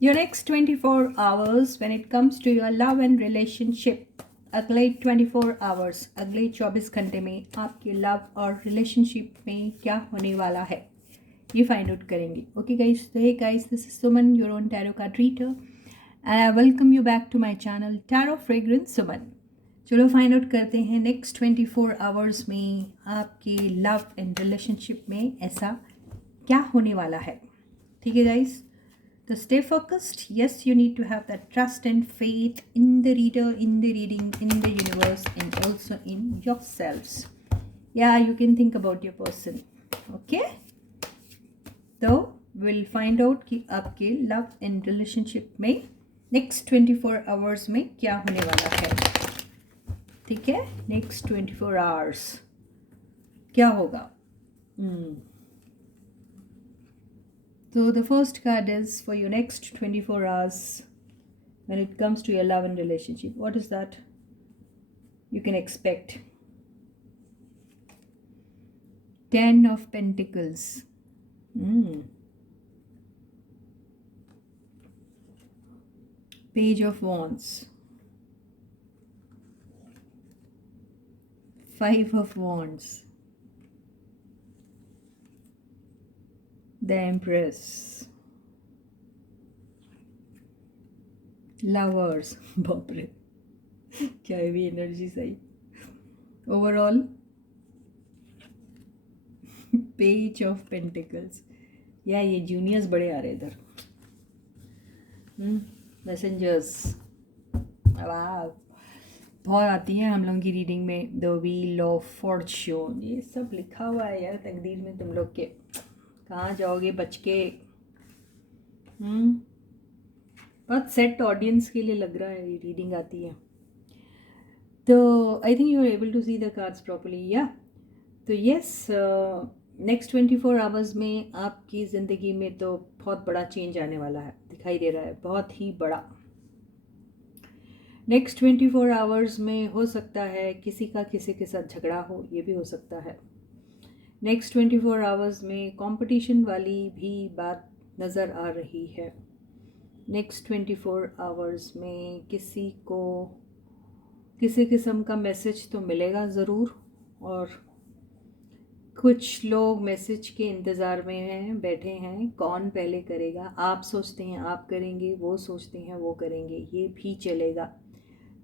Your next 24 hours when it comes to your love and relationship, अगले 24 hours, अगले 24 घंटे में आपके लव और रिलेशनशिप में क्या होने वाला है, ये फाइंड आउट करेंगे. ओके गाइस, तो hey guys, this is Suman, your own tarot card reader, and I welcome you back to my channel tarot fragrance Suman. चलो फाइंड आउट करते हैं नेक्स्ट 24 आवर्स में आपके लव एंड रिलेशनशिप में ऐसा क्या होने वाला है. ठीक है guys, to stay focused, yes, you need to have that trust and faith in the reader, in the reading, in the universe, and also in yourselves. Yeah, you can think about your person. Okay, तो we'll find out कि आपके love and relationship में next 24 hours में क्या होने वाला है. ठीक है, next 24 hours क्या होगा. So the first card is for your next 24 hours when it comes to your love and relationship. What is that you can expect? 10 of Pentacles. Page of Wands. 5 of Wands. The Empress. Lovers. बाप रे, क्या भी energy सही. Overall page of pentacles. या ये juniors बड़े आ रहे इधर. मैसेंजर्स वाह बहुत आती हैं हम लोगों की रीडिंग में. द व्हील ऑफ फॉर्च्यून, ये सब लिखा हुआ है यार तकदीर में. तुम लोग के कहाँ जाओगे बच के. बहुत सेट ऑडियंस के लिए लग रहा है ये रीडिंग आती है. तो I think you are able to see the cards properly. या तो यस, नेक्स्ट 24 आवर्स में आपकी ज़िंदगी में तो बहुत बड़ा चेंज आने वाला है, दिखाई दे रहा है, बहुत ही बड़ा. नेक्स्ट 24 आवर्स में हो सकता है किसी का किसी के साथ झगड़ा हो, ये भी हो सकता है. नेक्स्ट 24 आवर्स में कंपटीशन वाली भी बात नज़र आ रही है. नेक्स्ट 24 आवर्स में किसी को किसी किस्म का मैसेज तो मिलेगा ज़रूर, और कुछ लोग मैसेज के इंतज़ार में हैं, बैठे हैं. कौन पहले करेगा, आप सोचते हैं आप करेंगे, वो सोचते हैं वो करेंगे, ये भी चलेगा.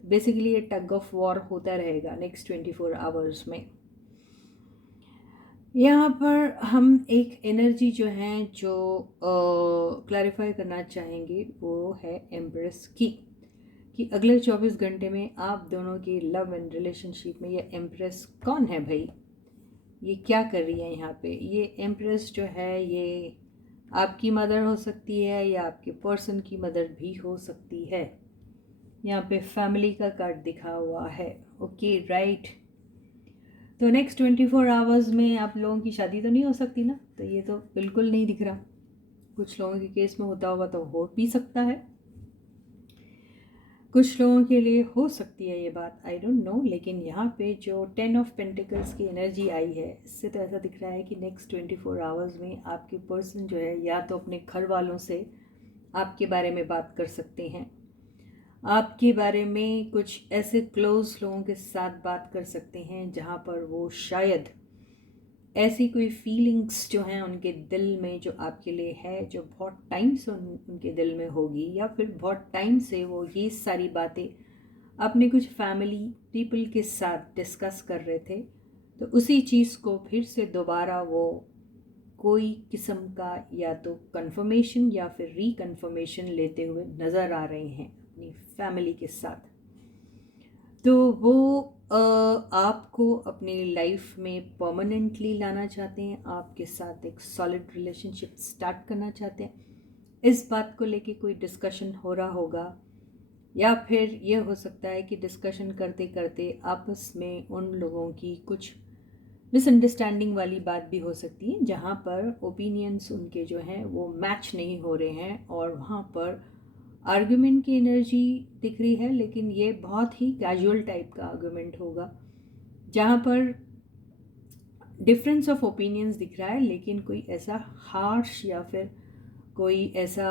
बेसिकली ये टग ऑफ वॉर होता रहेगा नेक्स्ट 24 आवर्स में. यहाँ पर हम एक एनर्जी जो है जो क्लैरिफाई करना चाहेंगे वो है एम्प्रेस की, कि अगले 24 घंटे में आप दोनों की लव एंड रिलेशनशिप में ये एम्प्रेस कौन है भाई, ये क्या कर रही है यहाँ पे. ये एम्प्रेस जो है ये आपकी मदर हो सकती है या आपके पर्सन की मदर भी हो सकती है. यहाँ पे फैमिली का कार्ड दिखा हुआ है. Okay right. तो नेक्स्ट 24 आवर्स में आप लोगों की शादी तो नहीं हो सकती ना, तो ये तो बिल्कुल नहीं दिख रहा. कुछ लोगों के केस में होता होगा तो हो भी सकता है, कुछ लोगों के लिए हो सकती है ये बात, आई डोंट नो. लेकिन यहाँ पे जो 10 ऑफ पेंटिकल्स की एनर्जी आई है, इससे तो ऐसा दिख रहा है कि नेक्स्ट 24 आवर्स में आपके पर्सन जो है या तो अपने घर वालों से आपके बारे में बात कर सकते हैं, आपके बारे में कुछ ऐसे क्लोज लोगों के साथ बात कर सकते हैं जहाँ पर वो शायद ऐसी कोई फीलिंग्स जो हैं उनके दिल में जो आपके लिए है, जो बहुत टाइम से उनके दिल में होगी, या फिर बहुत टाइम से वो ये सारी बातें अपने कुछ फैमिली पीपल के साथ डिस्कस कर रहे थे. तो उसी चीज़ को फिर से दोबारा वो कोई किस्म का या तो कंफर्मेशन या फिर रिकन्फर्मेशन लेते हुए नज़र आ रहे हैं अपनी फैमिली के साथ. तो वो आपको अपनी लाइफ में परमानेंटली लाना चाहते हैं, आपके साथ एक सॉलिड रिलेशनशिप स्टार्ट करना चाहते हैं. इस बात को लेके कोई डिस्कशन हो रहा होगा, या फिर ये हो सकता है कि डिस्कशन करते करते आपस में उन लोगों की कुछ मिसअंडरस्टैंडिंग वाली बात भी हो सकती है, जहाँ पर ओपिनियंस उनके जो हैं वो मैच नहीं हो रहे हैं, और वहाँ पर आर्गुमेंट की एनर्जी दिख रही है. लेकिन ये बहुत ही कैजुअल टाइप का आर्गुमेंट होगा, जहाँ पर डिफरेंस ऑफ ओपिनियंस दिख रहा है, लेकिन कोई ऐसा हार्श या फिर कोई ऐसा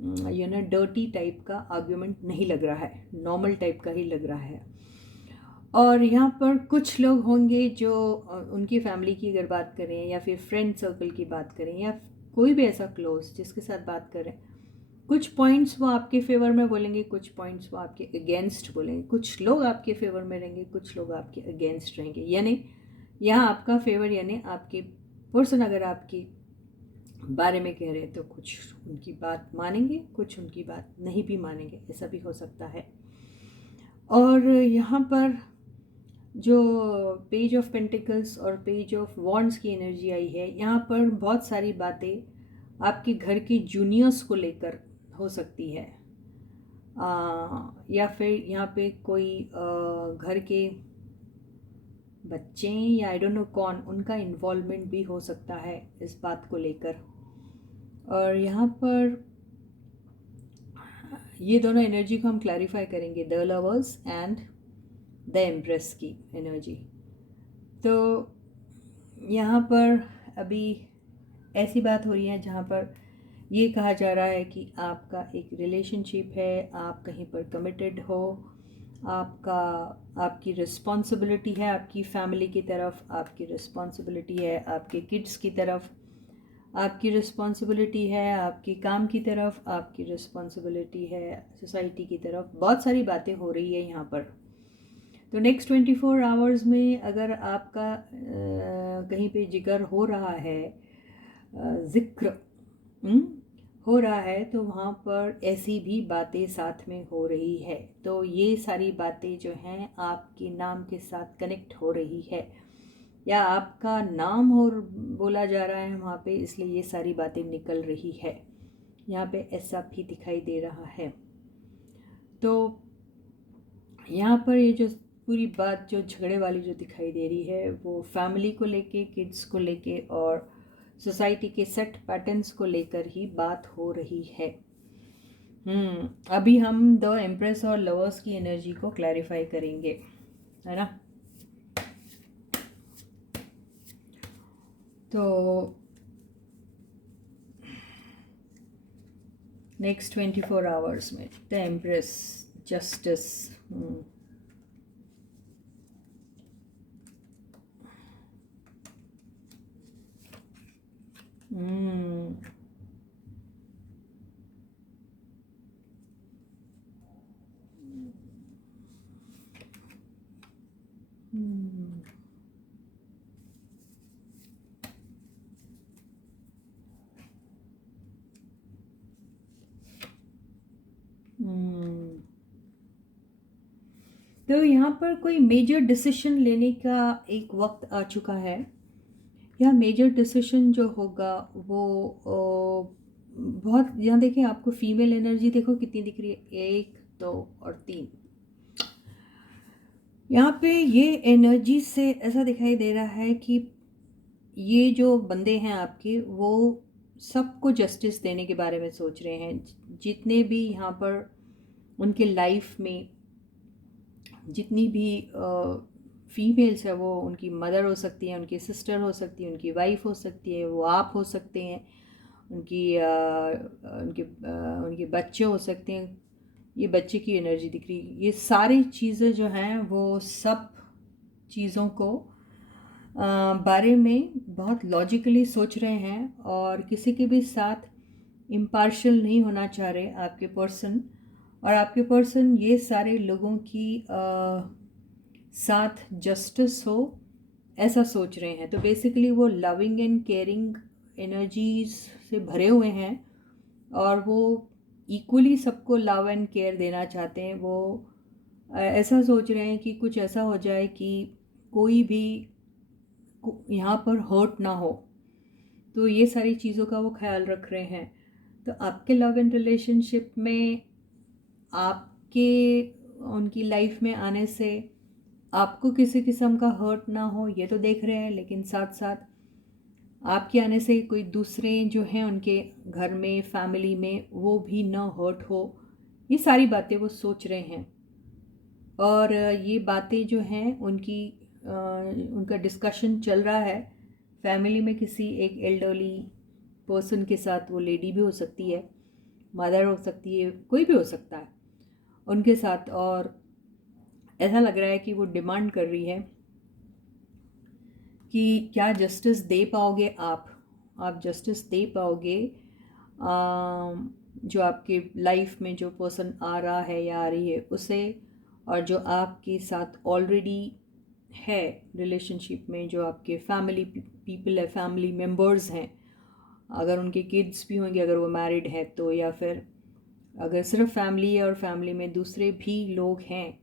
डर्टी टाइप का आर्ग्यूमेंट नहीं लग रहा है, नॉर्मल टाइप का ही लग रहा है। और यहाँ पर कुछ लोग होंगे जो उनकी फैमिली की अगर बात करें या फिर फ्रेंड सर्कल की बात करें या कोई भी ऐसा क्लोज जिसके साथ बात करें, कुछ पॉइंट्स वो आपके फेवर में बोलेंगे, कुछ पॉइंट्स वो आपके अगेंस्ट बोलेंगे। कुछ लोग आपके फेवर में रहेंगे, कुछ लोग आपके अगेंस्ट रहेंगे। यानी यहाँ आपका फेवर यानी आपके पर्सन अगर आपके बारे में कह रहे हैं तो कुछ उनकी बात मानेंगे, कुछ उनकी बात नहीं भी मानेंगे, ऐसा भी हो सकता है। और यहाँ पर जो पेज ऑफ पेंटिकल्स और पेज ऑफ वॉन्ड्स की एनर्जी आई है, यहाँ पर बहुत सारी बातें आपके घर के जूनियर्स को लेकर हो सकती है, या फिर यहाँ पे कोई घर के बच्चे या आई डोंट नो कौन, उनका इन्वॉल्वमेंट भी हो सकता है इस बात को लेकर। और यहाँ पर ये दोनों एनर्जी को हम क्लैरिफाई करेंगे, the lovers and the empress की एनर्जी। तो यहाँ पर अभी ऐसी बात हो रही है जहाँ पर ये कहा जा रहा है कि आपका एक रिलेशनशिप है, आप कहीं पर कमिटेड हो, आपकी रिस्पॉन्सिबिलिटी है, आपकी फैमिली की तरफ आपकी रिस्पॉन्सिबिलिटी है, आपके किड्स की तरफ आपकी रिस्पॉन्सिबिलिटी है, आपकी काम की तरफ आपकी रिस्पॉन्सिबिलिटी है, सोसाइटी की तरफ बहुत सारी बातें हो रही है यहाँ पर। तो नेक्स्ट 24 आवर्स में अगर आपका कहीं पे जिक्र हो रहा है, जिक्र हो रहा है, तो वहाँ पर ऐसी भी बातें साथ में हो रही है। तो ये सारी बातें जो हैं आपके नाम के साथ कनेक्ट हो रही है या आपका नाम और बोला जा रहा है वहाँ पे, इसलिए ये सारी बातें निकल रही है। यहाँ पे ऐसा भी दिखाई दे रहा है। तो यहाँ पर ये जो पूरी बात जो झगड़े वाली जो दिखाई दे रही है वो फैमिली को लेके, किड्स को लेके और सोसाइटी के सेट पैटर्न्स को लेकर ही बात हो रही है। अभी हम द एम्प्रेस और लवर्स की एनर्जी को क्लैरिफाई करेंगे, है ना। तो नेक्स्ट 24 आवर्स में द एम्प्रेस, जस्टिस, तो यहाँ पर कोई मेजर डिसीजन लेने का एक वक्त आ चुका है। यह मेजर डिसीजन जो होगा वो बहुत, यहाँ देखिए आपको फीमेल एनर्जी देखो कितनी दिख रही है, 1 2 और 3। यहाँ पे ये एनर्जी से ऐसा दिखाई दे रहा है कि ये जो बंदे हैं आपके, वो सबको जस्टिस देने के बारे में सोच रहे हैं। जितने भी यहाँ पर उनके लाइफ में जितनी भी फीमेल्स है, वो उनकी मदर हो सकती है, उनकी सिस्टर हो सकती है, उनकी वाइफ हो सकती है, वो आप हो सकते हैं, उनके बच्चे हो सकते हैं। ये बच्चे की एनर्जी दिख रही है। ये सारी चीज़ें जो हैं वो सब चीज़ों को बारे में बहुत लॉजिकली सोच रहे हैं और किसी के भी साथ इम्पार्शियल नहीं होना चाह रहे आपके पर्सन। और आपके पर्सन ये सारे लोगों की साथ जस्टिस हो ऐसा सोच रहे हैं। तो बेसिकली वो लविंग एंड केयरिंग एनर्जीज से भरे हुए हैं और वो इक्वली सबको लव एंड केयर देना चाहते हैं। वो ऐसा सोच रहे हैं कि कुछ ऐसा हो जाए कि कोई भी यहाँ पर हर्ट ना हो। तो ये सारी चीज़ों का वो ख्याल रख रहे हैं। तो आपके लव एंड रिलेशनशिप में आपके उनकी लाइफ में आने से आपको किसी किस्म का हर्ट ना हो ये तो देख रहे हैं, लेकिन साथ साथ आपके आने से कोई दूसरे जो हैं उनके घर में, फैमिली में, वो भी ना हर्ट हो। ये सारी बातें वो सोच रहे हैं। और ये बातें जो हैं उनका डिस्कशन चल रहा है फैमिली में किसी एक एल्डरली पर्सन के साथ। वो लेडी भी हो सकती है मदर हो सकती है, कोई भी हो सकता है उनके साथ। और ऐसा लग रहा है कि वो डिमांड कर रही है कि क्या जस्टिस दे पाओगे आप जस्टिस दे पाओगे जो आपके लाइफ में जो पर्सन आ रहा है या आ रही है उसे, और जो आपके साथ ऑलरेडी है रिलेशनशिप में, जो आपके फैमिली पीपल है, फैमिली मेम्बर्स हैं, अगर उनके किड्स भी होंगे अगर वो मैरिड है तो, या फिर अगर सिर्फ फैमिली है और फैमिली में दूसरे भी लोग हैं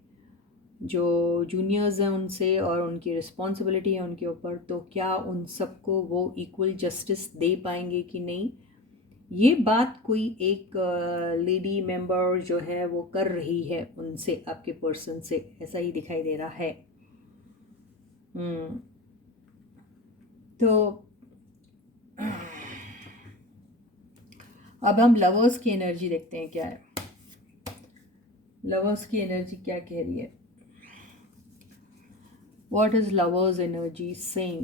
जो जूनियर्स हैं उनसे और उनकी रिस्पॉन्सिबिलिटी है उनके ऊपर, तो क्या उन सबको वो इक्वल जस्टिस दे पाएंगे कि नहीं। ये बात कोई एक लेडी मेंबर जो है वो कर रही है उनसे, आपके पर्सन से, ऐसा ही दिखाई दे रहा है। तो अब हम लवर्स की एनर्जी देखते हैं क्या है। लवर्स की एनर्जी क्या कह रही है। What is lovers energy saying?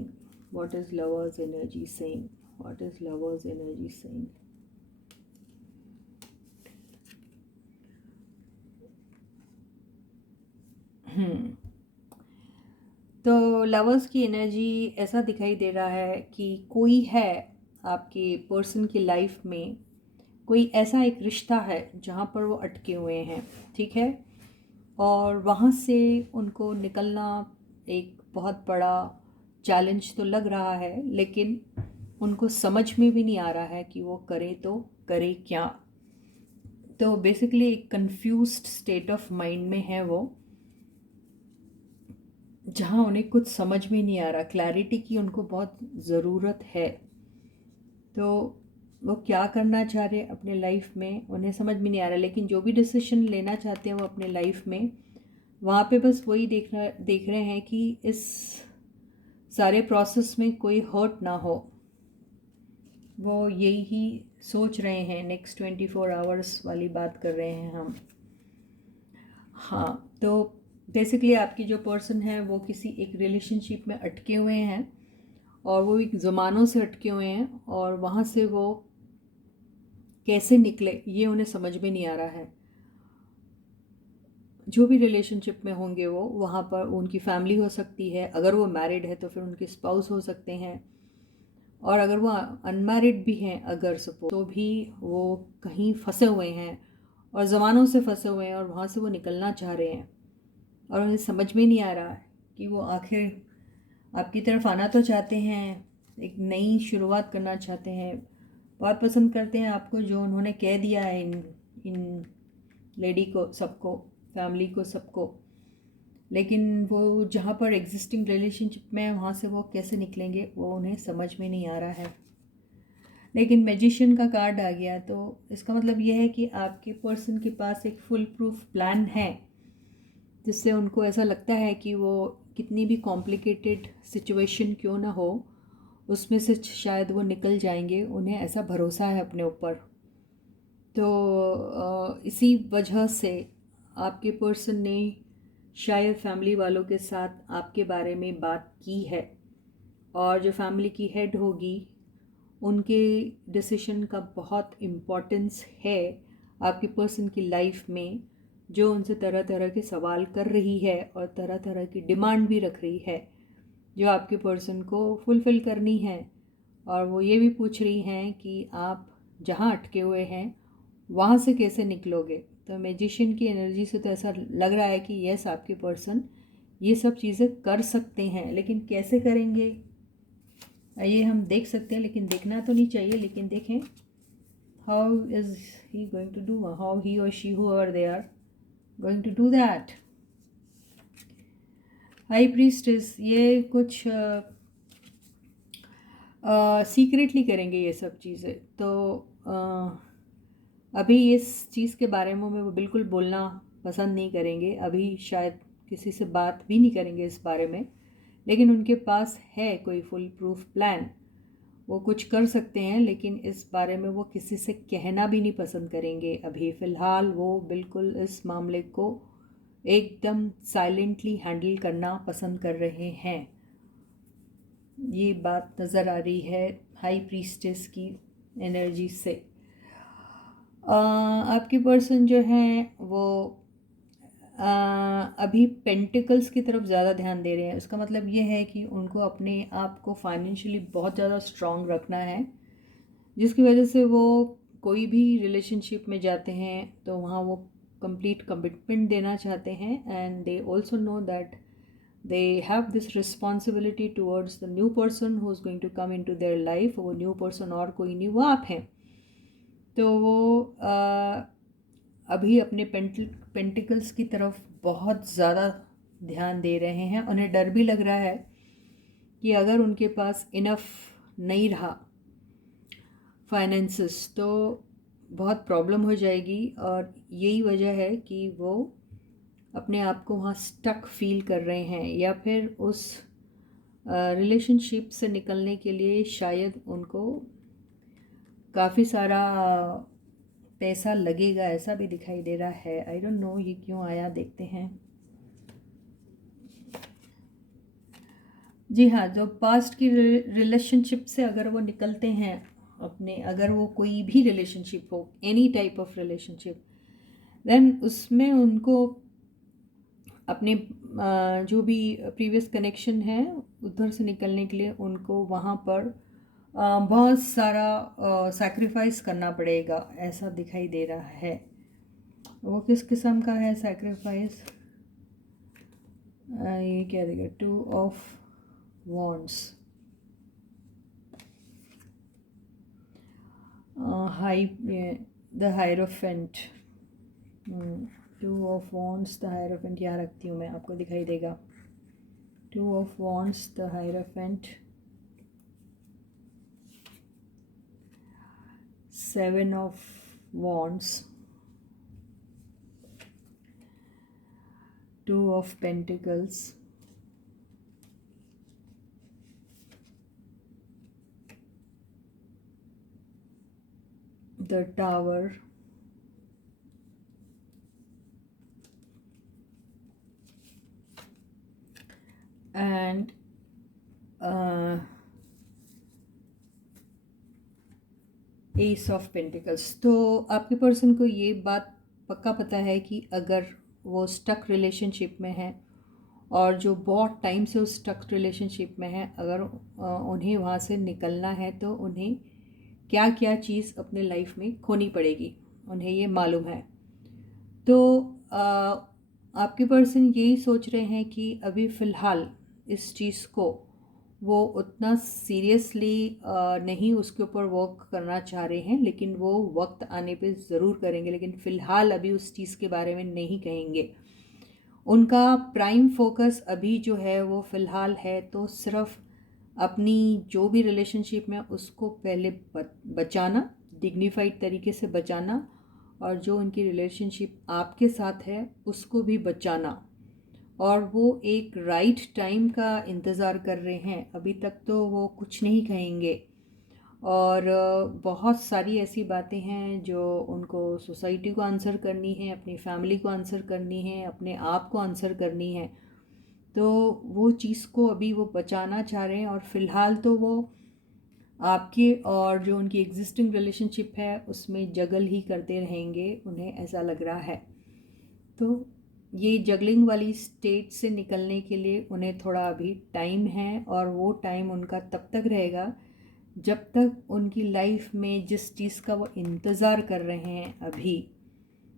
What is lovers energy saying? What is lovers energy saying? तो लवर्स की एनर्जी ऐसा दिखाई दे रहा है कि कोई है आपके पर्सन की लाइफ में, कोई ऐसा एक रिश्ता है जहाँ पर वो अटके हुए हैं, ठीक है, और वहाँ से उनको निकलना एक बहुत बड़ा चैलेंज तो लग रहा है, लेकिन उनको समझ में भी नहीं आ रहा है कि वो करें तो करें क्या। तो बेसिकली एक कंफ्यूज्ड स्टेट ऑफ माइंड में है वो, जहाँ उन्हें कुछ समझ में नहीं आ रहा, क्लैरिटी की उनको बहुत ज़रूरत है। तो वो क्या करना चाह रहे अपने लाइफ में उन्हें समझ में नहीं आ रहा, लेकिन जो भी डिसीजन लेना चाहते हैं वो अपने लाइफ में, वहाँ पे बस वही देख रहे हैं कि इस सारे प्रोसेस में कोई हर्ट ना हो। वो यही सोच रहे हैं, नेक्स्ट 24 आवर्स वाली बात कर रहे हैं हम। हाँ, तो बेसिकली आपकी जो पर्सन है वो किसी एक रिलेशनशिप में अटके हुए हैं, और वो एक ज़मानों से अटके हुए हैं, और वहाँ से वो कैसे निकले ये उन्हें समझ में नहीं आ रहा है। जो भी रिलेशनशिप में होंगे वो, वहाँ पर उनकी फैमिली हो सकती है, अगर वो मैरिड है तो फिर उनके स्पाउस हो सकते हैं, और अगर वो अनमैरिड भी हैं अगर सपोज, तो भी वो कहीं फंसे हुए हैं और ज़मानों से फंसे हुए हैं, और वहाँ से वो निकलना चाह रहे हैं, और उन्हें समझ में नहीं आ रहा है कि वो आखिर आपकी तरफ आना तो चाहते हैं, एक नई शुरुआत करना चाहते हैं, बहुत पसंद करते हैं आपको, जो उन्होंने कह दिया है इन लेडी को, सबको, फैमिली को, सबको, लेकिन वो जहाँ पर एग्जिस्टिंग रिलेशनशिप में है वहाँ से वो कैसे निकलेंगे वो उन्हें समझ में नहीं आ रहा है। लेकिन मैजिशियन का कार्ड आ गया, तो इसका मतलब यह है कि आपके पर्सन के पास एक फुल प्रूफ प्लान है, जिससे उनको ऐसा लगता है कि वो कितनी भी कॉम्प्लिकेटेड सिचुएशन क्यों ना हो उसमें से शायद वो निकल जाएंगे, उन्हें ऐसा भरोसा है अपने ऊपर। तो इसी वजह से आपके पर्सन ने शायद फैमिली वालों के साथ आपके बारे में बात की है, और जो फैमिली की हेड होगी उनके डिसीशन का बहुत इम्पोर्टेंस है आपके पर्सन की लाइफ में, जो उनसे तरह तरह के सवाल कर रही है और तरह तरह की डिमांड भी रख रही है, जो आपके पर्सन को फुलफ़िल करनी है। और वो ये भी पूछ रही हैं कि आप जहाँ अटके हुए हैं वहाँ से कैसे निकलोगे। तो मैजिशियन की एनर्जी से तो ऐसा लग रहा है कि यस, आपके पर्सन ये सब चीज़ें कर सकते हैं, लेकिन कैसे करेंगे ये हम देख सकते हैं, लेकिन देखना तो नहीं चाहिए, लेकिन देखें how is he going to do, how he और she whoever they are going to do that. High priestess, ये कुछ सीक्रेटली करेंगे ये सब चीज़ें, तो अभी इस चीज़ के बारे में वो बिल्कुल बोलना पसंद नहीं करेंगे, अभी शायद किसी से बात भी नहीं करेंगे इस बारे में, लेकिन उनके पास है कोई फुल प्रूफ प्लान, वो कुछ कर सकते हैं, लेकिन इस बारे में वो किसी से कहना भी नहीं पसंद करेंगे। अभी फ़िलहाल वो बिल्कुल इस मामले को एकदम साइलेंटली हैंडल करना पसंद कर रहे हैं, ये बात नज़र आ रही है हाई प्रीस्टेस की एनर्जी से। आपकी पर्सन जो है वो अभी पेंटिकल्स की तरफ ज़्यादा ध्यान दे रहे हैं। उसका मतलब ये है कि उनको अपने आप को फाइनेंशियली बहुत ज़्यादा स्ट्रॉन्ग रखना है, जिसकी वजह से वो कोई भी रिलेशनशिप में जाते हैं तो वहाँ वो कंप्लीट कमिटमेंट देना चाहते हैं। And they also know that they have this responsibility towards the new person who is going to come into their life. वो न्यू पर्सन और कोई नहीं, वो आप हैं। तो वो अभी अपने पेंटिकल्स की तरफ बहुत ज़्यादा ध्यान दे रहे हैं। उन्हें डर भी लग रहा है कि अगर उनके पास इनफ नहीं रहा फाइनेंसिस तो बहुत प्रॉब्लम हो जाएगी। और यही वजह है कि वो अपने आप को वहाँ स्टक फील कर रहे हैं, या फिर उस रिलेशनशिप से निकलने के लिए शायद उनको काफ़ी सारा पैसा लगेगा, ऐसा भी दिखाई दे रहा है। आई डोंट नो ये क्यों आया, देखते हैं। जी हाँ, जो पास्ट की रिलेशनशिप से अगर वो निकलते हैं अपने, अगर वो कोई भी रिलेशनशिप हो, any type of relationship, then उसमें उनको अपने जो भी प्रीवियस कनेक्शन है उधर से निकलने के लिए उनको वहाँ पर बहुत सारा सैक्रिफाइस करना पड़ेगा, ऐसा दिखाई दे रहा है। वो किस किस्म का है सैक्रिफाइस? ये क्या देगा? 2 of wands, high, the hierophant. 2 of wands, the hierophant यहाँ रखती हूँ मैं, आपको दिखाई देगा। 2 of wands, the hierophant, 7 of wands, 2 of pentacles, the tower, and S of pentacles. तो आपके पर्सन को ये बात पक्का पता है कि अगर वो स्टक रिलेशनशिप में है और जो बहुत टाइम से उस स्टक रिलेशनशिप में है, अगर उन्हें वहाँ से निकलना है तो उन्हें क्या क्या चीज़ अपने लाइफ में खोनी पड़ेगी, उन्हें ये मालूम है। तो आपके पर्सन यही सोच रहे हैं कि अभी फ़िलहाल इस चीज़ को वो उतना सीरियसली नहीं उसके ऊपर वर्क करना चाह रहे हैं, लेकिन वो वक्त आने पे ज़रूर करेंगे, लेकिन फ़िलहाल अभी उस चीज़ के बारे में नहीं कहेंगे। उनका प्राइम फोकस अभी जो है वो फ़िलहाल है तो सिर्फ अपनी जो भी रिलेशनशिप में उसको पहले बचाना, डिग्निफाइड तरीके से बचाना, और जो उनकी रिलेशनशिप आपके साथ है उसको भी बचाना। और वो एक राइट टाइम का इंतज़ार कर रहे हैं। अभी तक तो वो कुछ नहीं कहेंगे, और बहुत सारी ऐसी बातें हैं जो उनको सोसाइटी को आंसर करनी है, अपनी फैमिली को आंसर करनी है, अपने आप को आंसर करनी है। तो वो चीज़ को अभी वो बचाना चाह रहे हैं, और फ़िलहाल तो वो आपके और जो उनकी एग्जिस्टिंग रिलेशनशिप है उसमें जगल ही करते रहेंगे, उन्हें ऐसा लग रहा है। तो ये जगलिंग वाली स्टेट से निकलने के लिए उन्हें थोड़ा अभी टाइम है, और वो टाइम उनका तब तक रहेगा जब तक उनकी लाइफ में जिस चीज़ का वो इंतज़ार कर रहे हैं, अभी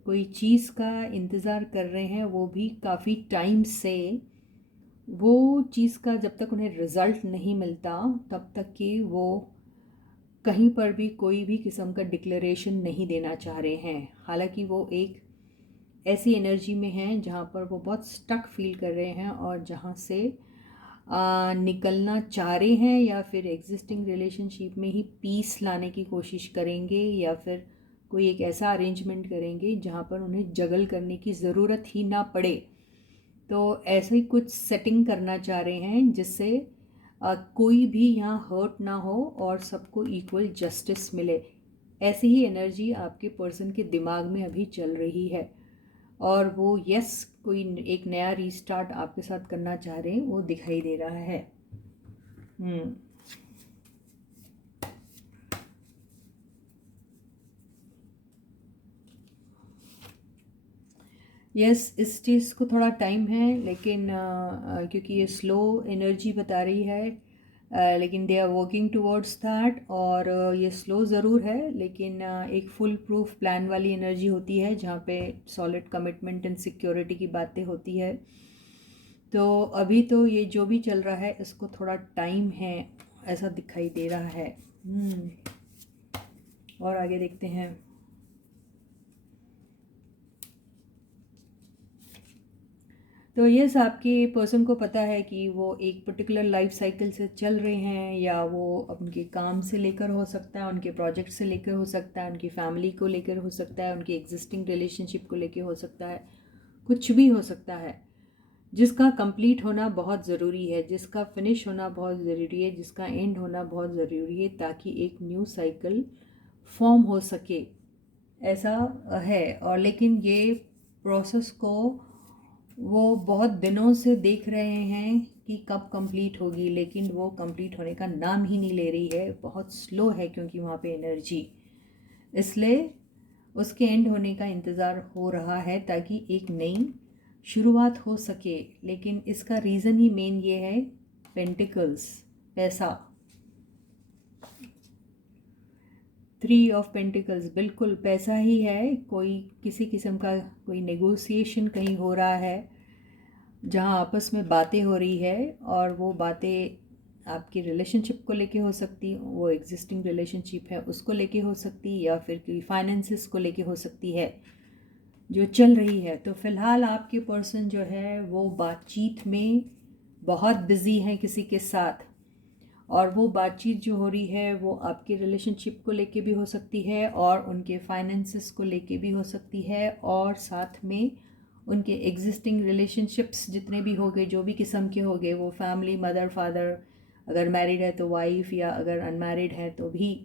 कोई चीज़ का इंतज़ार कर रहे हैं वो भी काफ़ी टाइम से, वो चीज़ का जब तक उन्हें रिज़ल्ट नहीं मिलता तब तक कि वो कहीं पर भी कोई भी किस्म का डिक्लेरेशन नहीं देना चाह रहे हैं। हालांकि वो एक ऐसी एनर्जी में हैं जहाँ पर वो बहुत स्टक फील कर रहे हैं, और जहाँ से निकलना चाह रहे हैं, या फिर एग्जिस्टिंग रिलेशनशिप में ही पीस लाने की कोशिश करेंगे, या फिर कोई एक ऐसा अरेंजमेंट करेंगे जहाँ पर उन्हें जगल करने की ज़रूरत ही ना पड़े। तो ऐसे ही कुछ सेटिंग करना चाह रहे हैं जिससे कोई भी यहाँ हर्ट ना हो और सबको इक्वल जस्टिस मिले। ऐसी ही एनर्जी आपके पर्सन के दिमाग में अभी चल रही है, और वो यस कोई एक नया रीस्टार्ट आपके साथ करना चाह रहे हैं, वो दिखाई दे रहा है। यस, इस चीज़ को थोड़ा टाइम है, लेकिन क्योंकि ये स्लो एनर्जी बता रही है, लेकिन they are working towards that. और ये स्लो ज़रूर है, लेकिन एक फुल प्रूफ प्लान वाली एनर्जी होती है जहाँ पे सॉलिड कमिटमेंट एंड सिक्योरिटी की बातें होती है। तो अभी तो ये जो भी चल रहा है इसको थोड़ा टाइम है, ऐसा दिखाई दे रहा है। और आगे देखते हैं। तो यस, आपके पर्सन को पता है कि वो एक पर्टिकुलर लाइफ साइकिल से चल रहे हैं, या वो उनके काम से लेकर हो सकता है, उनके प्रोजेक्ट से लेकर हो सकता है, उनकी फैमिली को लेकर हो सकता है, उनकी एग्जिस्टिंग रिलेशनशिप को लेकर हो सकता है, कुछ भी हो सकता है जिसका कंप्लीट होना बहुत ज़रूरी है, जिसका फिनिश होना बहुत ज़रूरी है, जिसका एंड होना बहुत ज़रूरी है, ताकि एक न्यू साइकिल फॉर्म हो सके, ऐसा है। और लेकिन ये प्रोसेस को वो बहुत दिनों से देख रहे हैं कि कब कंप्लीट होगी, लेकिन वो कंप्लीट होने का नाम ही नहीं ले रही है, बहुत स्लो है, क्योंकि वहाँ पे एनर्जी, इसलिए उसके एंड होने का इंतज़ार हो रहा है ताकि एक नई शुरुआत हो सके। लेकिन इसका रीज़न ही मेन ये है, पेंटिकल्स, पैसा, 3 ऑफ पेंटिकल्स, बिल्कुल पैसा ही है। कोई किसी किस्म का कोई नेगोशिएशन कहीं हो रहा है, जहाँ आपस में बातें हो रही है, और वो बातें आपकी रिलेशनशिप को लेके हो सकती, वो एग्जिस्टिंग रिलेशनशिप है उसको लेके हो सकती, या फिर कोई फाइनेंसिस को लेके हो सकती है जो चल रही है। तो फ़िलहाल आपके पर्सन जो है वो बातचीत में बहुत बिज़ी हैं किसी के साथ, और वो बातचीत जो हो रही है वो आपके रिलेशनशिप को लेके भी हो सकती है, और उनके फाइनेंसिस को लेके भी हो सकती है, और साथ में उनके एग्जिस्टिंग रिलेशनशिप्स जितने भी हो गए, जो भी किस्म के हो गए, वो फैमिली, मदर, फादर, अगर मैरिड है तो वाइफ, या अगर अनमैरिड है तो भी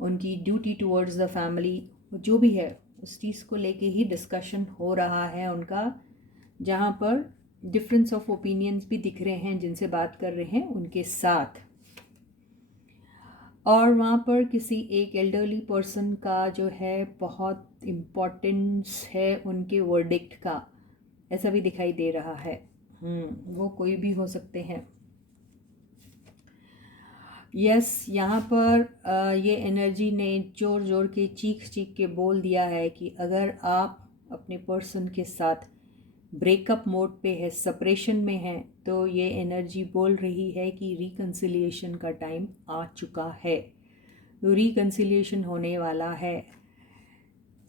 उनकी ड्यूटी टुवर्ड्स द फैमिली, जो भी है उस चीज़ को लेके ही डिस्कशन हो रहा है उनका, जहाँ पर डिफरेंस ऑफ ओपिनियंस भी दिख रहे हैं जिनसे बात कर रहे हैं उनके साथ। और वहाँ पर किसी एक एल्डरली पर्सन का जो है बहुत इम्पोर्टेंस है उनके वर्डिक्ट का, ऐसा भी दिखाई दे रहा है। वो कोई भी हो सकते हैं। यस, यहाँ पर ये एनर्जी ने जोर जोर के चीख चीख के बोल दिया है कि अगर आप अपने पर्सन के साथ ब्रेकअप मोड पे है, सेपरेशन में है, तो ये एनर्जी बोल रही है कि रिकन्सिलिएशन का टाइम आ चुका है, तो रिकन्सिलिएशन होने वाला है।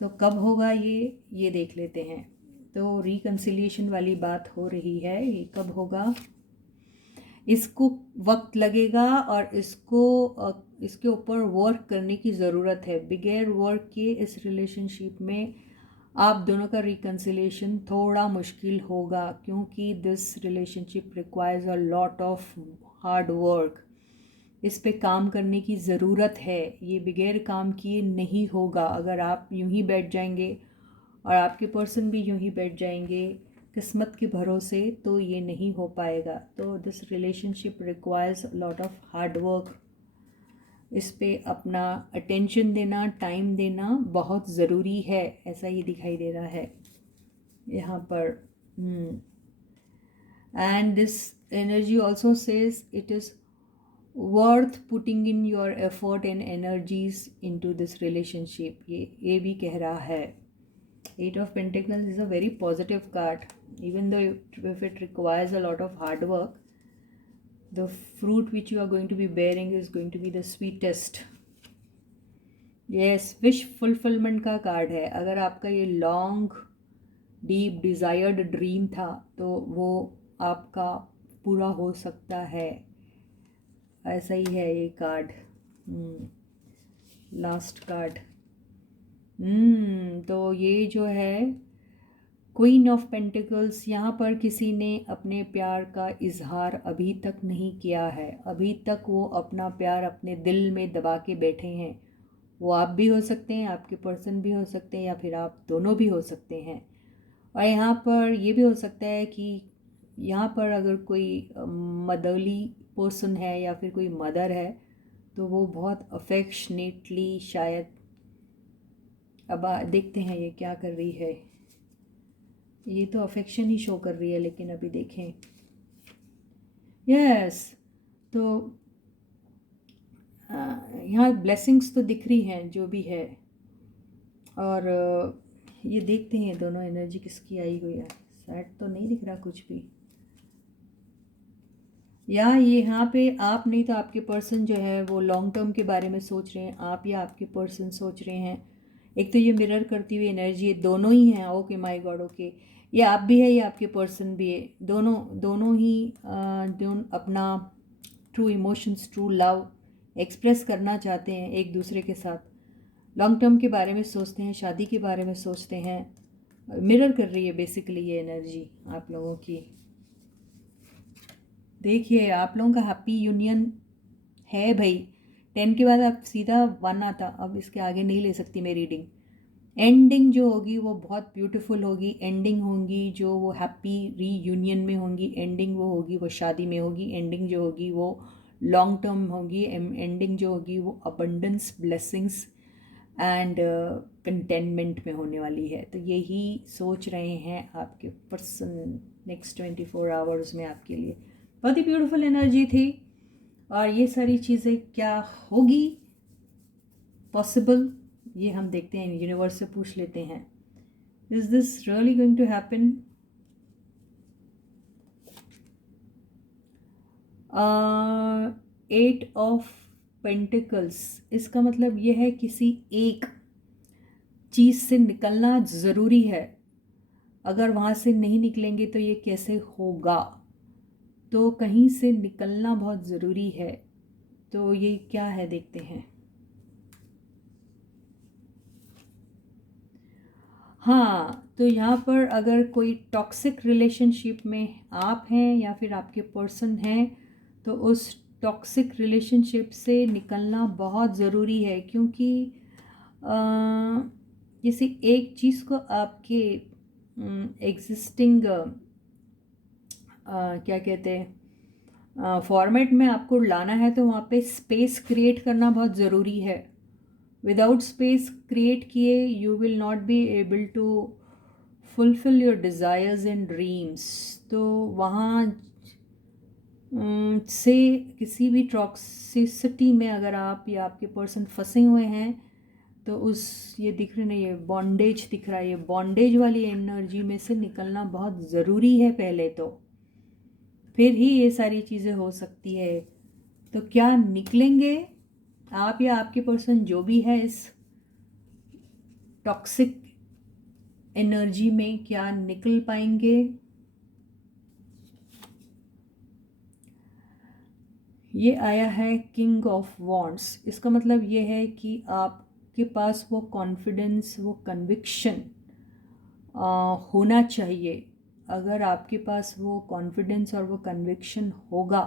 तो कब होगा ये देख लेते हैं। तो रिकन्सिलिएशन वाली बात हो रही है, ये कब होगा, इसको वक्त लगेगा, और इसके ऊपर वर्क करने की ज़रूरत है। बिगैर वर्क के इस रिलेशनशिप में आप दोनों का रिकन्सिलिएशन थोड़ा मुश्किल होगा, क्योंकि this relationship requires a lot of hard work. इस पे काम करने की ज़रूरत है, ये बगैर काम किए नहीं होगा। अगर आप यूं ही बैठ जाएंगे और आपके पर्सन भी यूं ही बैठ जाएंगे किस्मत के भरोसे, तो ये नहीं हो पाएगा। तो this relationship requires lot of hard work. इस पे अपना अटेंशन देना, टाइम देना बहुत ज़रूरी है, ऐसा ही दिखाई दे रहा है यहाँ पर। And this energy also says it is worth putting in your effort and energies into this relationship, ये भी कह रहा है। Eight of Pentacles is a very positive card. Even though if it requires a lot of hard work, the fruit which you are going to be bearing is going to be the sweetest. Yes, wish fulfillment का card है। अगर आपका ये long deep desired dream था, तो वो आपका पूरा हो सकता है, ऐसा ही है ये कार्ड। Last card. तो ये जो है क्वीन ऑफ पेंटिकल्स, यहाँ पर किसी ने अपने प्यार का इजहार अभी तक नहीं किया है। अभी तक वो अपना प्यार अपने दिल में दबा के बैठे हैं। वो आप भी हो सकते हैं, आपके पर्सन भी हो सकते हैं, या फिर आप दोनों भी हो सकते हैं। और यहाँ पर ये भी हो सकता है कि यहाँ पर अगर कोई मदरली पर्सन है या फिर कोई मदर है, तो वो बहुत अफेक्शनेटली शायद, अब देखते हैं ये क्या कर रही है। ये तो अफेक्शन ही शो कर रही है, लेकिन अभी देखें। यस, तो यहाँ ब्लेसिंग्स तो दिख रही हैं जो भी है। और ये देखते हैं दोनों एनर्जी किसकी आई हुई है। सैड तो नहीं दिख रहा कुछ भी। या ये यहाँ पे आप नहीं तो आपके पर्सन जो है वो लॉन्ग टर्म के बारे में सोच रहे हैं, आप या आपके पर्सन सोच रहे हैं। एक तो ये मिरर करती हुई एनर्जी है, दोनों ही हैं। ओके माय गॉड, ओके, ये आप भी है, ये आपके पर्सन भी है। दोनों दोनों ही अपना true emotions, true love express करना चाहते हैं एक दूसरे के साथ। लॉन्ग टर्म के बारे में सोचते हैं, शादी के बारे में सोचते हैं। मिरर कर रही है बेसिकली ये एनर्जी आप लोगों की। देखिए आप लोगों का हैप्पी यूनियन है भाई। 10 के बाद आप सीधा 1 आता, अब इसके आगे नहीं ले सकती मैं रीडिंग। एंडिंग जो होगी वो बहुत ब्यूटीफुल होगी। एंडिंग होंगी जो वो हैप्पी रीयूनियन में होंगी। एंडिंग वो होगी वो शादी में होगी। एंडिंग जो होगी वो लॉन्ग टर्म होगी। एंडिंग जो होगी वो अबंडेंस, ब्लेसिंग्स एंड कंटेनमेंट में होने वाली है। तो यही सोच रहे हैं आपके पर्सन नेक्स्ट 24 आवर्स में आपके लिए। बहुत ही ब्यूटीफुल एनर्जी थी। और ये सारी चीज़ें क्या होगी पॉसिबल, ये हम देखते हैं, यूनिवर्स से पूछ लेते हैं। Is this really going to happen? 8 of pentacles, इसका मतलब ये है किसी एक चीज़ से निकलना ज़रूरी है। अगर वहाँ से नहीं निकलेंगे तो ये कैसे होगा? तो कहीं से निकलना बहुत ज़रूरी है। तो ये क्या है देखते हैं। हाँ, तो यहाँ पर अगर कोई टॉक्सिक रिलेशनशिप में आप हैं या फिर आपके पर्सन हैं, तो उस टॉक्सिक रिलेशनशिप से निकलना बहुत ज़रूरी है। क्योंकि किसी एक चीज़ को आपके एग्जिस्टिंग क्या कहते हैं फॉर्मेट में आपको लाना है, तो वहाँ पे स्पेस क्रिएट करना बहुत ज़रूरी है। विदाउट स्पेस क्रिएट किए you will not be able to fulfil your desires and dreams. तो वहाँ से किसी भी टॉक्सिसिटी में अगर आप या आपके पर्सन फंसे हुए हैं, तो उस ये दिख रही नहीं है, बॉन्डेज दिख रहा है, ये बॉन्डेज वाली एनर्जी में से निकलना बहुत ज़रूरी है पहले तो, फिर ही ये सारी चीज़ें हो सकती है। तो क्या निकलेंगे आप या आपके पर्सन जो भी है इस टॉक्सिक एनर्जी में, क्या निकल पाएंगे? ये आया है किंग ऑफ वॉन्ड्स। इसका मतलब ये है कि आपके पास वो कॉन्फिडेंस, वो कन्विक्शन होना चाहिए। अगर आपके पास वो कॉन्फिडेंस और वो कन्विक्शन होगा,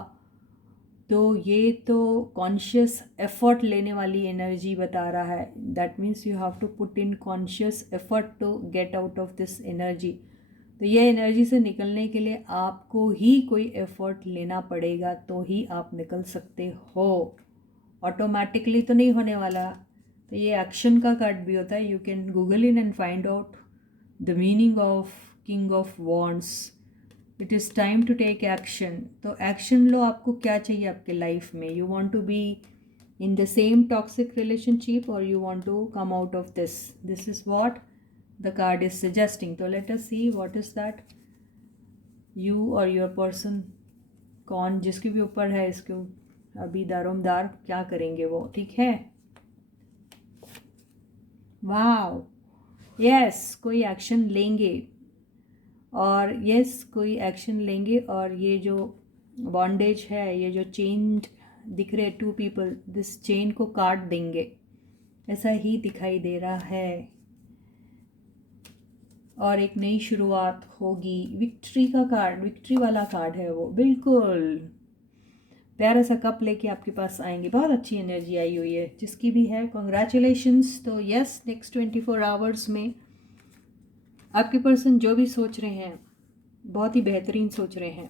तो ये तो कॉन्शियस एफर्ट लेने वाली एनर्जी बता रहा है। That means you have to put in conscious effort to get out of this energy. तो ये एनर्जी से निकलने के लिए आपको ही कोई एफर्ट लेना पड़ेगा, तो ही आप निकल सकते हो। ऑटोमेटिकली तो नहीं होने वाला। तो ये एक्शन का कार्ड भी होता है। You can Google in and find out the meaning of king of wands. It is time to take action. तो एक्शन लो, आपको क्या चाहिए आपके लाइफ में? You want to be in the same toxic relationship और you want to come out of this? This is what the card is suggesting. So let us see what is that. You or your person, कौन जिसके भी ऊपर है इसको अभी दारोमदार क्या करेंगे वो, ठीक है? वाओ, यस, कोई एक्शन लेंगे। और यस, कोई एक्शन लेंगे। और ये जो बॉन्डेज है, ये जो चेन दिख रहे 2 पीपल, दिस चेन को काट देंगे, ऐसा ही दिखाई दे रहा है। और एक नई शुरुआत होगी। विक्ट्री का कार्ड, विक्ट्री वाला कार्ड है वो, बिल्कुल प्यारा सा कप लेके आपके पास आएंगे। बहुत अच्छी एनर्जी आई हुई है जिसकी भी है, कॉन्ग्रेचुलेशंस। तो यस, नेक्स्ट 24 आवर्स में आपके पर्सन जो भी सोच रहे हैं बहुत ही बेहतरीन सोच रहे हैं।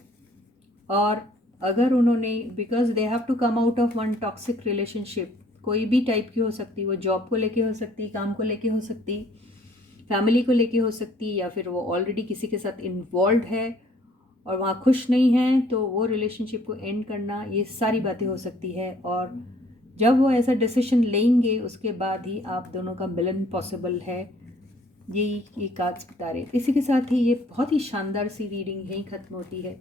और अगर उन्होंने, because they have to come out of one toxic relationship, कोई भी टाइप की हो सकती, वो जॉब को लेके हो सकती, काम को लेके हो सकती, फैमिली को लेके हो सकती है, या फिर वो ऑलरेडी किसी के साथ इन्वॉल्व है और वहाँ खुश नहीं हैं, तो वो रिलेशनशिप को एंड करना, ये सारी बातें हो सकती है। और जब वो ऐसा डिसीजन लेंगे उसके बाद ही आप दोनों का मिलन पॉसिबल है, यही ये कार्ड्स बता रहे हैं। इसी के साथ ही ये बहुत ही शानदार सी रीडिंग यहीं ख़त्म होती है।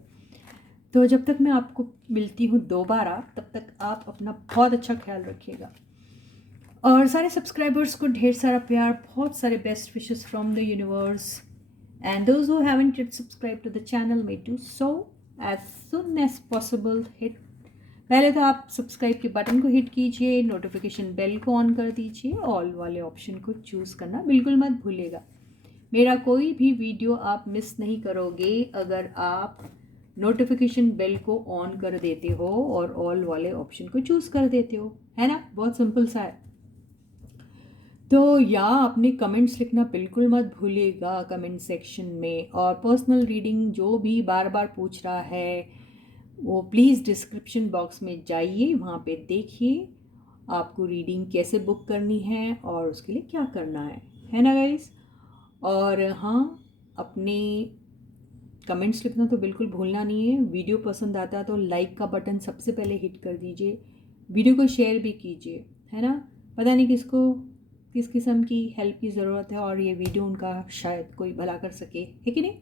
तो जब तक मैं आपको मिलती हूँ दोबारा, तब तक आप अपना बहुत अच्छा ख्याल रखिएगा और सारे सब्सक्राइबर्स को ढेर सारा प्यार, बहुत सारे best wishes from the universe. And those who haven't yet subscribed to the channel may do so as soon as possible. Hit पहले तो आप सब्सक्राइब के बटन को हिट कीजिए, नोटिफिकेशन बेल को ऑन कर दीजिए, ऑल वाले ऑप्शन को चूज़ करना बिल्कुल मत भूलिएगा। मेरा कोई भी वीडियो आप मिस नहीं करोगे अगर आप नोटिफिकेशन बेल को ऑन कर देते हो और ऑल वाले ऑप्शन को चूज़ कर देते हो, है ना। बहुत सिंपल सा है। तो या अपने कमेंट्स लिखना बिल्कुल मत भूलिएगा कमेंट सेक्शन में। और पर्सनल रीडिंग जो भी बार बार पूछ रहा है वो प्लीज़ डिस्क्रिप्शन बॉक्स में जाइए, वहाँ पे देखिए आपको रीडिंग कैसे बुक करनी है और उसके लिए क्या करना है ना गाइस। और हाँ, अपने कमेंट्स लिखना तो बिल्कुल भूलना नहीं है। वीडियो पसंद आता है तो लाइक का बटन सबसे पहले हिट कर दीजिए, वीडियो को शेयर भी कीजिए, है ना। पता नहीं किसको किस किस्म की हेल्प की ज़रूरत है और ये वीडियो उनका शायद कोई भला कर सके, है कि नहीं।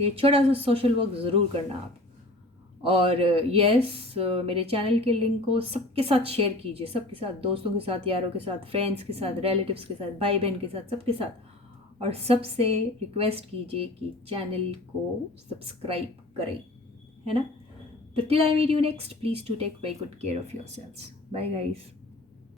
ये छोटा सा सोशल वर्क ज़रूर करना आप। और यस, मेरे चैनल के लिंक को सबके साथ शेयर कीजिए, सबके साथ, दोस्तों के साथ, यारों के साथ, फ्रेंड्स के साथ, रिलेटिव्स के साथ, भाई बहन के साथ, सबके साथ। और सबसे रिक्वेस्ट कीजिए कि चैनल को सब्सक्राइब करें, है ना। तो till I meet you next, please to take very good care of yourselves. Bye guys.